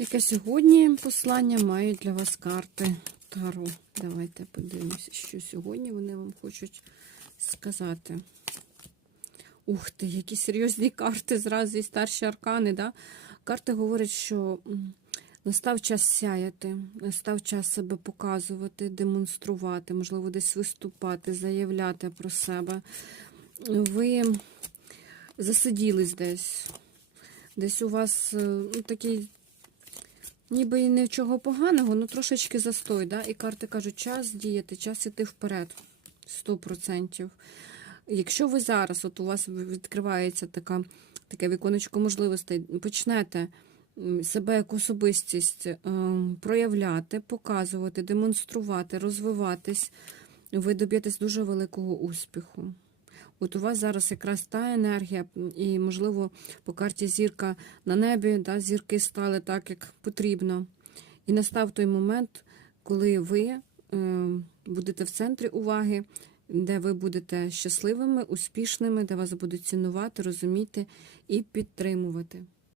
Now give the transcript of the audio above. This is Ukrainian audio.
Яке сьогодні послання мають для вас карти Таро? Давайте подивимося, що сьогодні вони вам хочуть сказати. Ух ти, які серйозні карти зразу і старші аркани. Да? Карти говорять, що настав час сяяти, настав час себе показувати, демонструвати, можливо, десь виступати, заявляти про себе. Ви засиділись десь. Десь у вас ну, такий Ніби і нічого поганого, ну трошечки застой, да? і карти кажуть, час діяти, час іти вперед. 100%. Якщо ви зараз, от у вас відкривається така, таке віконечко можливостей, почнете себе як особистість е, проявляти, показувати, демонструвати, розвиватись, ви доб'єтесь дуже великого успіху. От у вас зараз якраз та енергія, і, можливо, по карті зірка на небі, да, зірки стали так, як потрібно. І настав той момент, коли ви е, будете в центрі уваги, де ви будете щасливими, успішними, де вас будуть цінувати, розуміти і підтримувати.